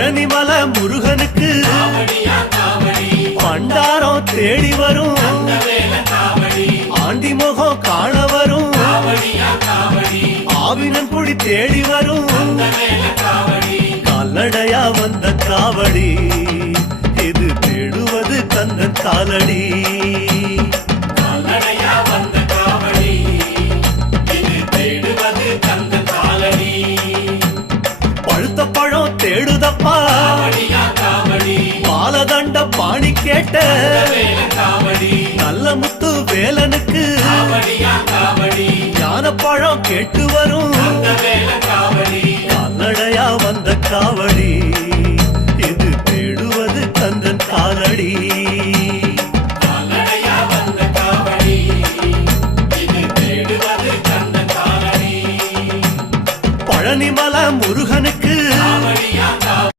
பழனிமலை முருகனுக்கு பண்டாரம் தேடி வரும் ஆண்டி முகம் காண வரும் ஆவினன் குடி தேடி வரும் கால்நடையா வந்த காவடி இது தேடுவது கந்தன் காலடி பழுத்த பழம் தேடுதப்பா பாலதண்ட பாணி கேட்ட நல்ல முத்து வேலனுக்கு ஞான பழம் கேட்டு வரும் கால்நடையா வந்த காவடி